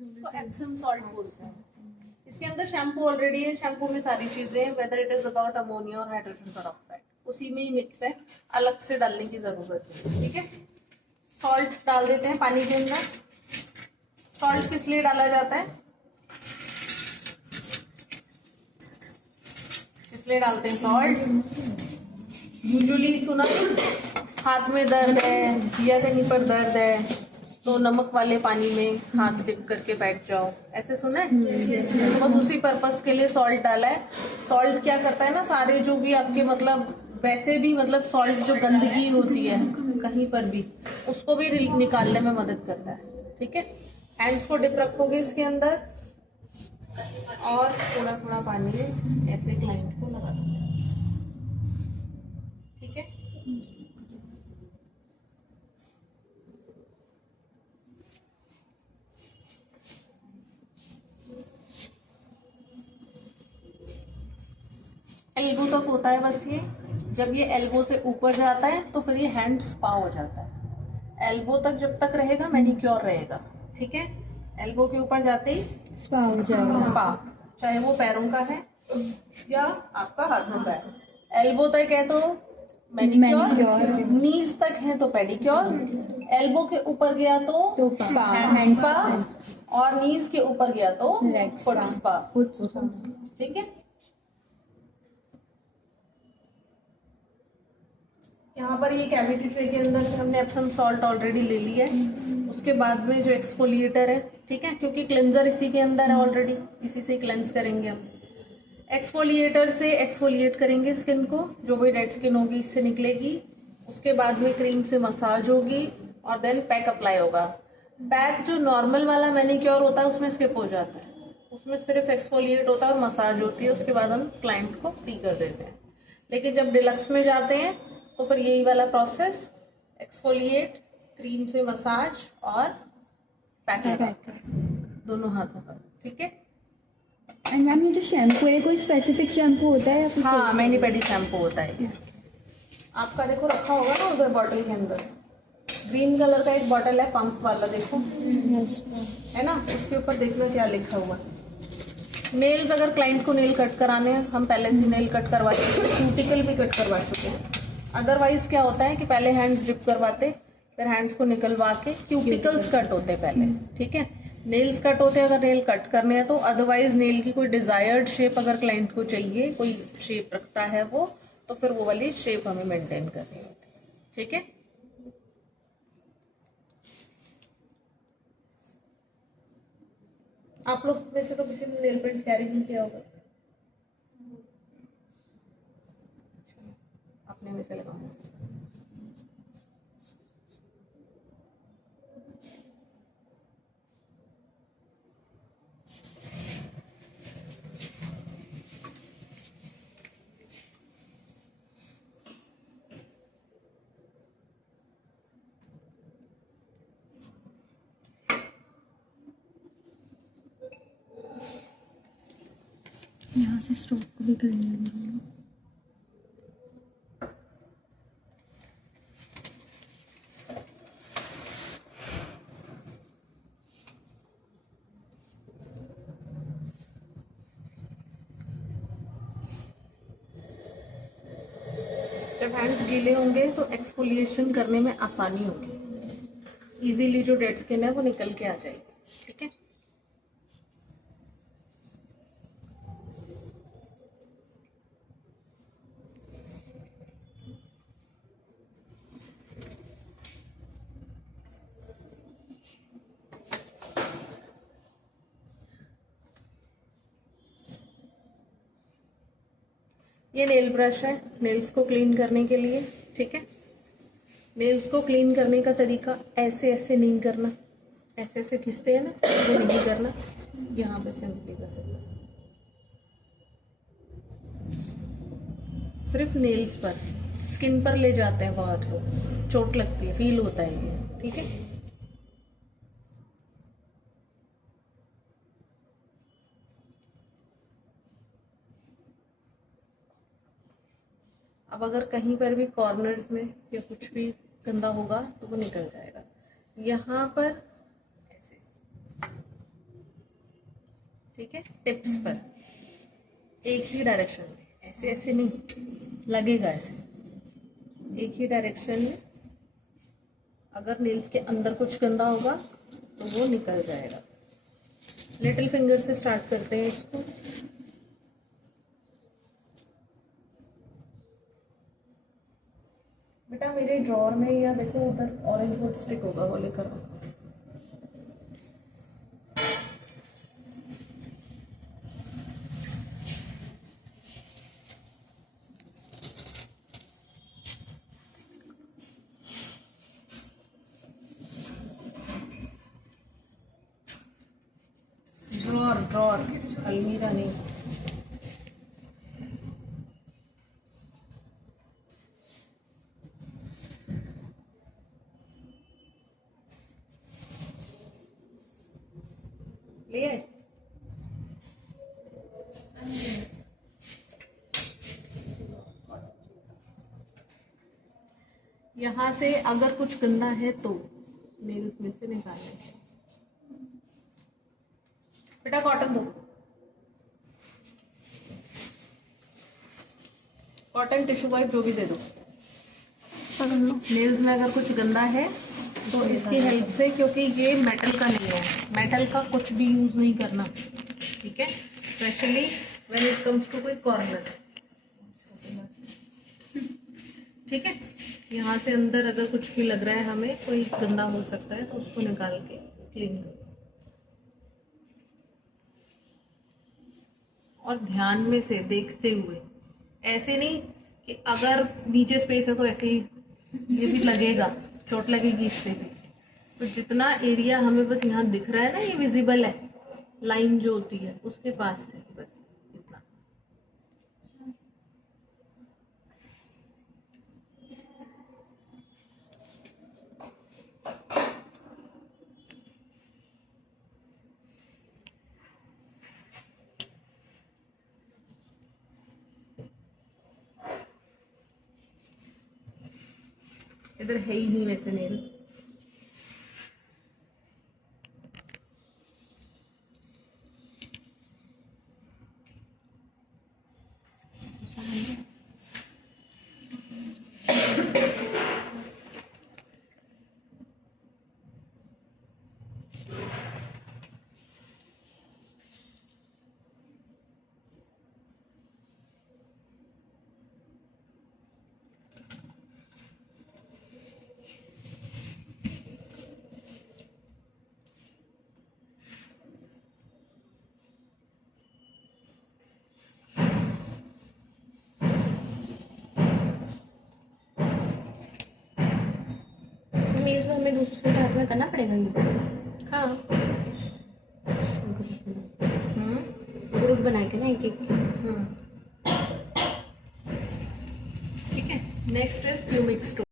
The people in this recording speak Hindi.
तो एप्सम सॉल्ट बोलते हैं। इसके अंदर शैम्पू ऑलरेडी है, शैम्पू में सारी चीजें हैं, whether it is about ammonia और हाइड्रोजन पेरोक्साइड, उसी में ही मिक्स है, अलग से डालने की जरूरत नहीं। ठीक है, सॉल्ट डाल देते हैं पानी के अंदर। सॉल्ट किस लिए डाला जाता है, इसलिए डालते हैं सॉल्ट। यूजुअली सुना हाथ में दर्द है या कहीं पर दर्द है तो नमक वाले पानी में हाथ डिप करके बैठ जाओ, ऐसे सुना है। तो बस उसी पर्पस के लिए सॉल्ट डाला है। सॉल्ट क्या करता है ना, सारे जो भी आपके मतलब वैसे भी मतलब सॉल्ट जो गंदगी होती है कहीं पर भी, उसको भी निकालने में मदद करता है। ठीक है, हैंड्स को डिप रखोगे इसके अंदर और थोड़ा थोड़ा पानी में ऐसे क्लाइंट को लगा दो। ठीक है, एल्बो तक होता है बस ये। जब ये एल्बो से ऊपर जाता है तो फिर ये हैंड स्पा हो जाता है। एल्बो तक जब तक रहेगा मैनिक्योर रहेगा। ठीक है, एल्बो के ऊपर जाते ही स्पा हो जाएगा। स्पा, चाहे वो पैरों का है या आपका हाथों का है। एल्बो तक है तो मैनिक्योर, नीज तक है तो पेडिक्योर, एल्बो के ऊपर गया तो हैंड स्पा, और नीज के ऊपर गया तो फुट स्पा। ठीक है, यहाँ पर ये कैविटी ट्रे के अंदर से हमने एप्सम सॉल्ट ऑलरेडी ले लिया है। उसके बाद में जो एक्सफोलिएटर है, ठीक है, क्योंकि क्लेंजर इसी के अंदर है ऑलरेडी, इसी से क्लेंस करेंगे हम। एक्सफोलिएटर से एक्सफोलिएट करेंगे स्किन को, जो भी डेड स्किन होगी इससे निकलेगी। उसके बाद में क्रीम से मसाज होगी और देन पैक अप्लाई होगा। पैक जो नॉर्मल वाला मैनिक्योर होता है उसमें स्किप हो जाता है, उसमें सिर्फ एक्सफोलिएट होता है और मसाज होती है, उसके बाद हम क्लाइंट को फ्री कर देते हैं। लेकिन जब डिलक्स में जाते हैं तो फिर यही वाला प्रोसेस, एक्सफोलिएट, क्रीम से मसाज और पैक दोनों हाथों पर। ठीक है, एंड मैम ये जो शैम्पू है कोई स्पेसिफिक शैम्पू होता है या फिर हाँ मैनी पेडी शैम्पू होता है ये। आपका देखो रखा होगा ना उधर बॉटल के अंदर, ग्रीन कलर का एक बॉटल है पंप वाला, देखो है ना, उसके ऊपर देखना क्या लिखा हुआ है। नेल्स, अगर क्लाइंट को नेल कट कराने हैं, हम पहले से नेल कट करवा चुके हैं, क्यूटिकल भी कट करवा चुके हैं। अदरवाइज क्या होता है कि पहले हैंड्स डिप करवाते, फिर हैंड्स को निकलवा के क्यूटिकल्स कट होते पहले। ठीक है, नेल्स कट होते हैं अगर नेल कट करने हैं तो। अदरवाइज नेल की कोई डिजायर्ड शेप अगर क्लाइंट को चाहिए, कोई शेप रखता है वो, तो फिर वो वाली शेप हमें मेंटेन करनी होती है। ठीक है, आप लोग वैसे तो किसी ने नेल पेंट कैरी नहीं किया होगा, अपने में से लगाना। यहाँ से स्टॉप को भी करना है। जब हैंड्स गीले होंगे तो एक्सफोलिएशन करने में आसानी होगी, इजीली जो डेड स्किन है वो निकल के आ जाएगी। ठीक है, ये नेल ब्रश है नेल्स को क्लीन करने के लिए। ठीक है, नेल्स को क्लीन करने का तरीका ऐसे ऐसे नहीं करना, ऐसे ऐसे घिसते हैं ना, वो नहीं करना, यहाँ पे सिंपली बस सिर्फ नेल्स पर, स्किन पर ले जाते हैं बहुत लोग, चोट लगती है, फील होता है ये। ठीक है, अब अगर कहीं पर भी कॉर्नर्स में या कुछ भी गंदा होगा तो वो निकल जाएगा। यहाँ पर ऐसे ठीक है, टिप्स पर एक ही डायरेक्शन में, ऐसे ऐसे नहीं लगेगा, ऐसे एक ही डायरेक्शन में। अगर नेल्स के अंदर कुछ गंदा होगा तो वो निकल जाएगा। लिटिल फिंगर से स्टार्ट करते हैं इसको। बेटा मेरे ड्रॉअर में या देखो उधर ऑरेंज वुड स्टिक होगा, वो लेकर आओ। ड्रॉअर, अलमीरा नहीं। ले आए? यहाँ से अगर कुछ गंदा है तो मेरे उसमें से निकालना। बेटा कॉटन दो, कॉटन टिश्यू वाइप जो भी दे दो। नेल्स में अगर कुछ गंदा है तो इसकी हेल्प से, क्योंकि ये मेटल का नहीं है, मेटल का कुछ भी यूज नहीं करना, ठीक है, specially when it comes to कोई कॉर्नर, ठीक है। यहाँ से अंदर अगर कुछ भी लग रहा है हमें, कोई गंदा हो सकता है, तो उसको निकाल के क्लीन करो। और ध्यान में से देखते हुए, ऐसे नहीं कि अगर नीचे स्पेस है तो ऐसे ही ये भी लगेगा, चोट लगेगी इससे भी। तो जितना एरिया हमें बस यहाँ दिख रहा है ना, ये विजिबल है, लाइन जो होती है उसके पास से बस इतना। इधर है ही नहीं वैसे नेल्स। मीन्स हमें दूसरे हाथ में करना पड़ेगा ये। हाँ, ग्रुप बना के ना एक एक। ठीक है। Next is pumice stone.